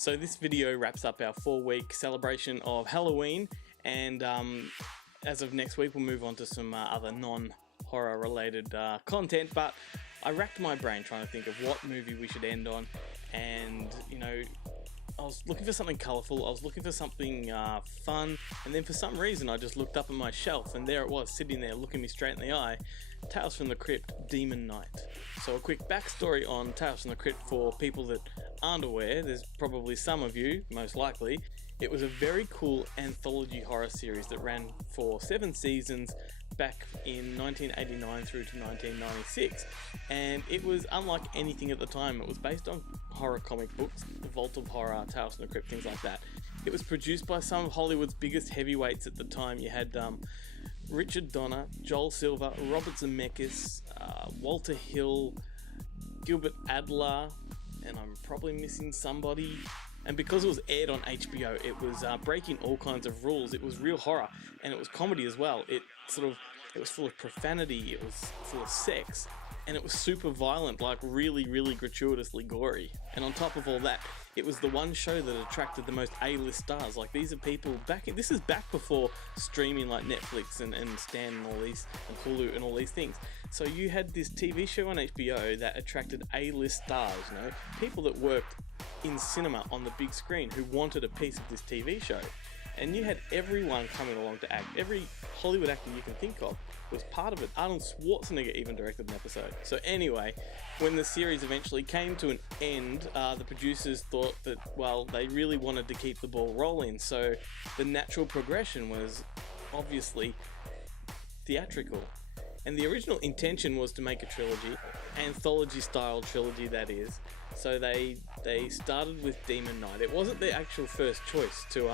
So this video wraps up our 4-week celebration of Halloween, and as of next week we'll move on to some other non-horror related content, but I racked my brain trying to think of what movie we should end on, and you know, I was looking for something colourful, I was looking for something fun, and then for some reason I just looked up at my shelf and there it was, sitting there looking me straight in the eye, Tales from the Crypt, Demon Knight. So a quick backstory on Tales from the Crypt for people that aren't aware, there's probably some of you, most likely. It was a very cool anthology horror series that ran for 7 seasons back in 1989 through to 1996, and it was unlike anything at the time. It was based on horror comic books, The Vault of Horror, Tales from the Crypt, things like that. It was produced by some of Hollywood's biggest heavyweights at the time. You had Richard Donner, Joel Silver, Robert Zemeckis, Walter Hill, Gilbert Adler, and I'm probably missing somebody. And because it was aired on HBO, it was breaking all kinds of rules. It was real horror, and it was comedy as well. It was full of profanity, it was full of sex, and it was super violent, like really gratuitously gory. And on top of all that, it was the one show that attracted the most A-list stars. Like, these are people this is back before streaming like Netflix and Stan and all these, and Hulu and all these things. So you had this TV show on HBO that attracted A-list stars, you know, people that worked in cinema on the big screen who wanted a piece of this TV show. And you had everyone coming along to act. Every Hollywood actor you can think of was part of it. Arnold Schwarzenegger even directed an episode. So anyway, when the series eventually came to an end, the producers thought that, well, they really wanted to keep the ball rolling. So the natural progression was obviously theatrical. And the original intention was to make a trilogy, anthology-style trilogy that is. So they started with Demon Knight. It wasn't their actual first choice to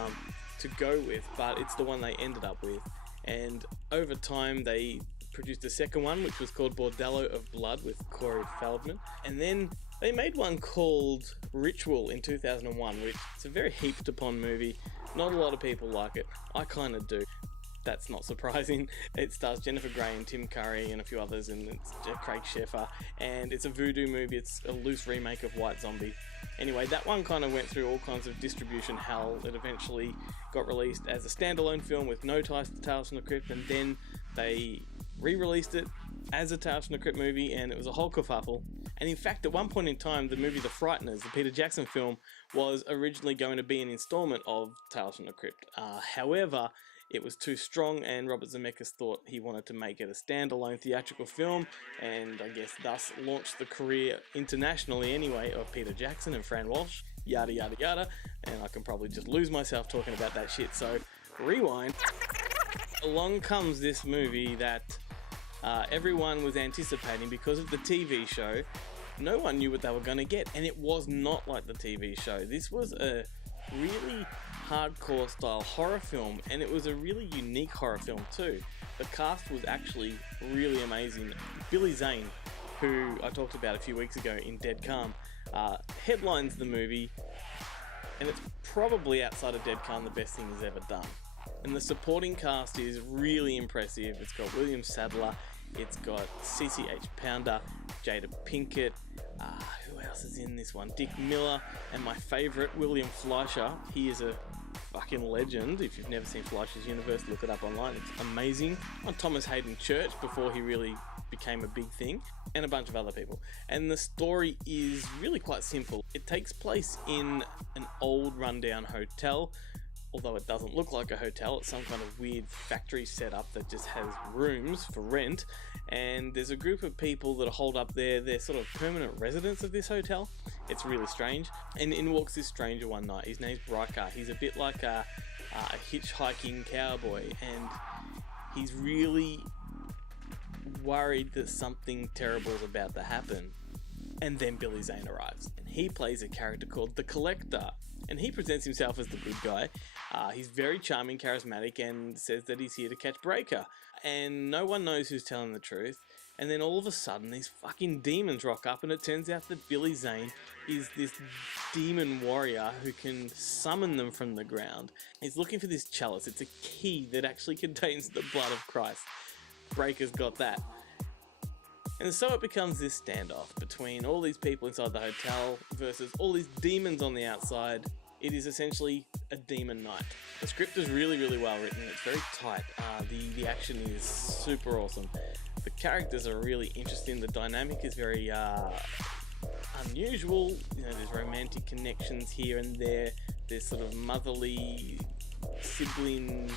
go with, but it's the one they ended up with. And over time they produced a second one, which was called Bordello of Blood with Corey Feldman. And then they made one called Ritual in 2001, which is a very heaped upon movie. Not a lot of people like it. I kind of do. That's not surprising. It stars Jennifer Grey and Tim Curry and a few others, and it's Craig Sheffer, and it's a voodoo movie. It's a loose remake of White Zombie. Anyway, that one kind of went through all kinds of distribution hell. It eventually got released as a standalone film with no ties to Tales from the Crypt, and then they re-released it as a Tales from the Crypt movie, and it was a whole kerfuffle. And in fact, at one point in time, the movie The Frighteners, the Peter Jackson film, was originally going to be an installment of Tales from the Crypt. However, it was too strong, and Robert Zemeckis thought he wanted to make it a standalone theatrical film, and I guess thus launched the career internationally anyway of Peter Jackson and Fran Walsh, yada yada yada, and I can probably just lose myself talking about that shit, so rewind. Along comes this movie that everyone was anticipating because of the TV show. No one knew what they were going to get, and it was not like the TV show. This was a really hardcore style horror film, and it was a really unique horror film too. The cast was actually really amazing. Billy Zane, who I talked about a few weeks ago in Dead Calm, headlines the movie, and it's probably outside of Dead Calm the best thing he's ever done. And the supporting cast is really impressive. It's got William Sadler, it's got CCH Pounder, Jada Pinkett, who else is in this one? Dick Miller, and my favourite, William Fleischer. He is a fucking legend. If you've never seen Fleischer's Universe, look it up online. It's amazing. On Thomas Hayden Church before he really became a big thing, and a bunch of other people. And the story is really quite simple. It takes place in an old rundown hotel. Although it doesn't look like a hotel, it's some kind of weird factory setup that just has rooms for rent, and there's a group of people that are holed up there. They're sort of permanent residents of this hotel. It's really strange, and in walks this stranger one night. His name's Riker. He's a bit like a hitchhiking cowboy, and he's really worried that something terrible is about to happen. And then Billy Zane arrives, and he plays a character called The Collector, and he presents himself as the good guy. He's very charming, charismatic, and says that he's here to catch Breaker, and no one knows who's telling the truth. And then all of a sudden these fucking demons rock up, and it turns out that Billy Zane is this demon warrior who can summon them from the ground. He's looking for this chalice. It's a key that actually contains the blood of Christ. Breaker's got that. And so it becomes this standoff between all these people inside the hotel versus all these demons on the outside. It is essentially a demon night. The script is really, really well written. It's very tight. The action is super awesome. The characters are really interesting. The dynamic is very unusual. You know, there's romantic connections here and there. There's sort of motherly, sibling,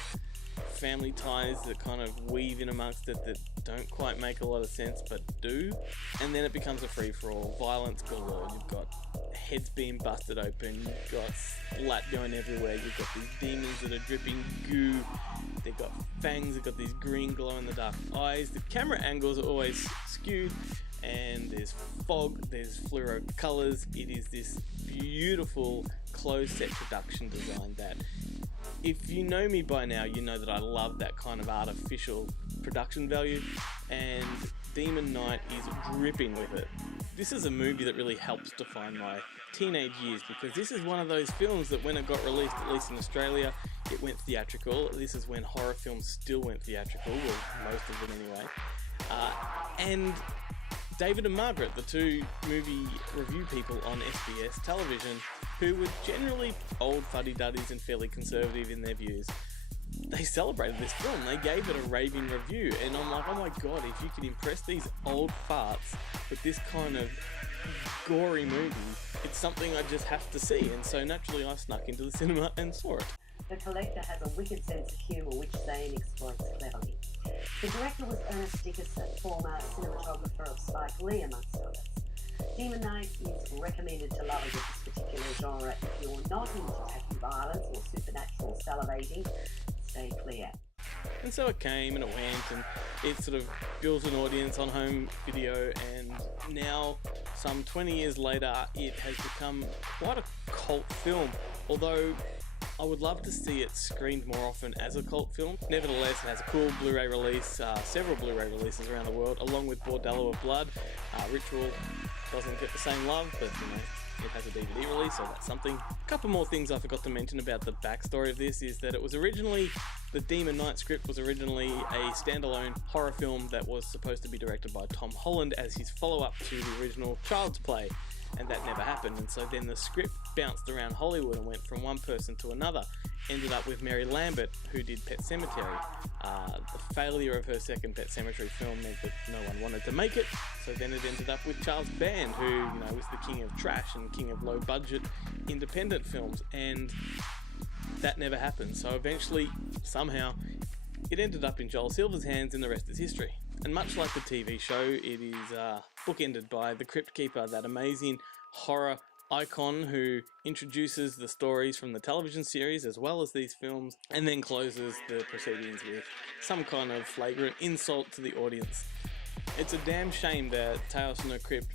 family ties that kind of weave in amongst it that don't quite make a lot of sense but do. And then it becomes a free-for-all. Violence galore. You've got heads being busted open, you've got splat going everywhere, you've got these demons that are dripping goo, they've got fangs, they've got these green glow-in-the-dark eyes. The camera angles are always skewed, and there's fog, there's fluoro colours. It is this beautiful closed set production design that, if you know me by now, you know that I love that kind of artificial production value, and Demon Knight is dripping with it. This is a movie that really helps define my teenage years, because this is one of those films that when it got released, at least in Australia, it went theatrical. This is when horror films still went theatrical, well, most of them anyway. And David and Margaret, the two movie review people on SBS television, who were generally old fuddy-duddies and fairly conservative in their views, they celebrated this film. They gave it a raving review, and I'm like, oh my god, if you could impress these old farts with this kind of gory movie, it's something I just have to see. And so naturally I snuck into the cinema and saw it. The collector has a wicked sense of humour which Zane exploits cleverly. The director was Ernest Dickerson, former cinematographer of Spike Lee, amongst others. Demon Knight is recommended to lovers of this particular genre. If you're not into tacky violence or supernatural salivating, stay clear. And so it came and it went, and it sort of built an audience on home video, and now, some 20 years later, it has become quite a cult film, although I would love to see it screened more often as a cult film. Nevertheless, it has a cool Blu-ray release, several Blu-ray releases around the world, along with Bordello of Blood. Ritual doesn't get the same love, but you know, it has a DVD release, so that's something. A couple more things I forgot to mention about the backstory of this is that it was originally, the Demon Knight script was originally a standalone horror film that was supposed to be directed by Tom Holland as his follow-up to the original Child's Play, and that never happened. And so then the script bounced around Hollywood and went from one person to another. Ended up with Mary Lambert, who did Pet Sematary. The failure of her second Pet Sematary film meant that no one wanted to make it, so then it ended up with Charles Band, who, you know, was the king of trash and king of low-budget independent films, and that never happened. So eventually, somehow, it ended up in Joel Silver's hands, and the rest is history. And much like the TV show, it is bookended by the Crypt Keeper, that amazing horror icon who introduces the stories from the television series as well as these films, and then closes the proceedings with some kind of flagrant insult to the audience. It's a damn shame that Tales From The Crypt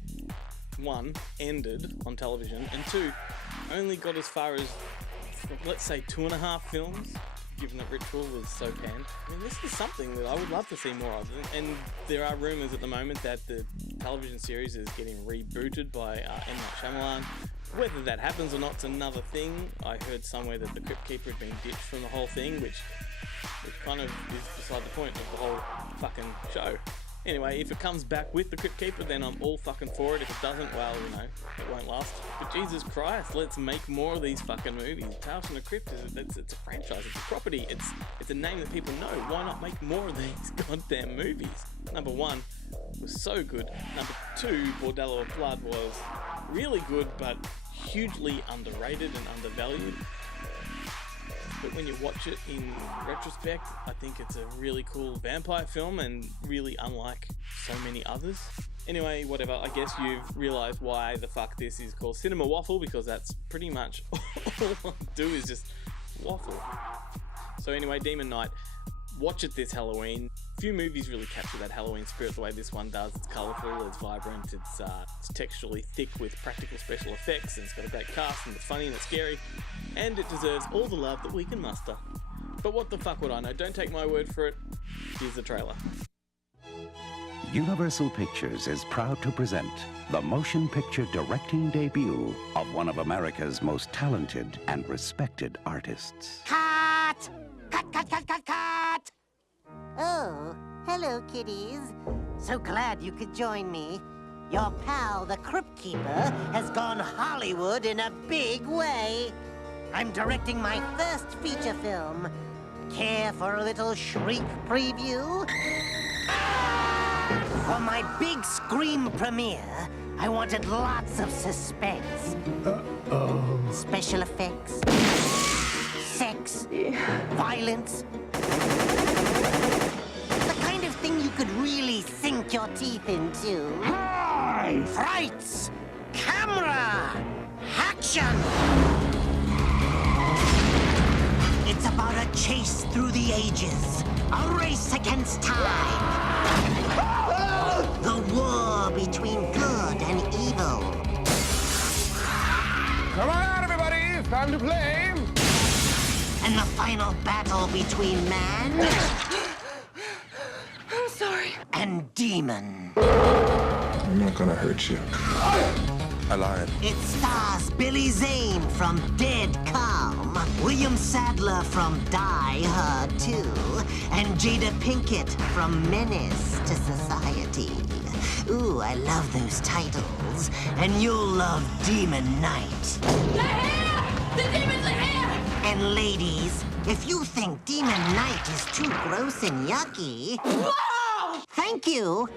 1 ended on television, and 2 only got as far as, let's say, 2.5 films, given that Ritual was so panned. I mean, this is something that I would love to see more of, and there are rumours at the moment that the television series is getting rebooted by M. Night Shyamalan. Whether that happens or not is another thing. I heard somewhere that the Crypt Keeper had been ditched from the whole thing, which kind of is beside the point of the whole fucking show. Anyway, if it comes back with the Crypt Keeper, then I'm all fucking for it. If it doesn't, well, you know, it won't last. But Jesus Christ, let's make more of these fucking movies. Tales From The Crypt it's a franchise, it's a property, it's a name that people know. Why not make more of these goddamn movies? Number 1 was so good. Number 2, Bordello of Blood, was really good, but hugely underrated and undervalued. But when you watch it in retrospect, I think it's a really cool vampire film and really unlike so many others. Anyway, whatever, I guess you've realised why the fuck this is called Cinema Waffle, because that's pretty much all I do is just waffle. So anyway, Demon Knight, watch it this Halloween. Few movies really capture that Halloween spirit the way this one does. It's colourful, it's vibrant, it's texturally thick with practical special effects, and it's got a great cast, and it's funny and it's scary, and it deserves all the love that we can muster. But what the fuck would I know? Don't take my word for it. Here's the trailer. Universal Pictures is proud to present the motion picture directing debut of one of America's most talented and respected artists. Cut! Cut, cut, cut, cut, cut! Oh, hello, kiddies. So glad you could join me. Your pal, the Crypt Keeper, has gone Hollywood in a big way. I'm directing my first feature film. Care for a little shriek preview? For my big scream premiere, I wanted lots of suspense. Uh-oh. Special effects, sex, violence. The kind of thing you could really sink your teeth into. Frights! Camera! Action! It's about a chase through the ages. A race against time. The war between good and evil. Come on out, everybody! It's time to play! And the final battle between man... I'm sorry. ...and demon. I'm not gonna hurt you. I lied. It stars Billy Zane from Dead Calm, William Sadler from Die Hard 2, and Jada Pinkett from Menace to Society. Ooh, I love those titles. And you'll love Demon Knight. They're here! The demons are here! And ladies, if you think Demon Knight is too gross and yucky... Whoa! Thank you.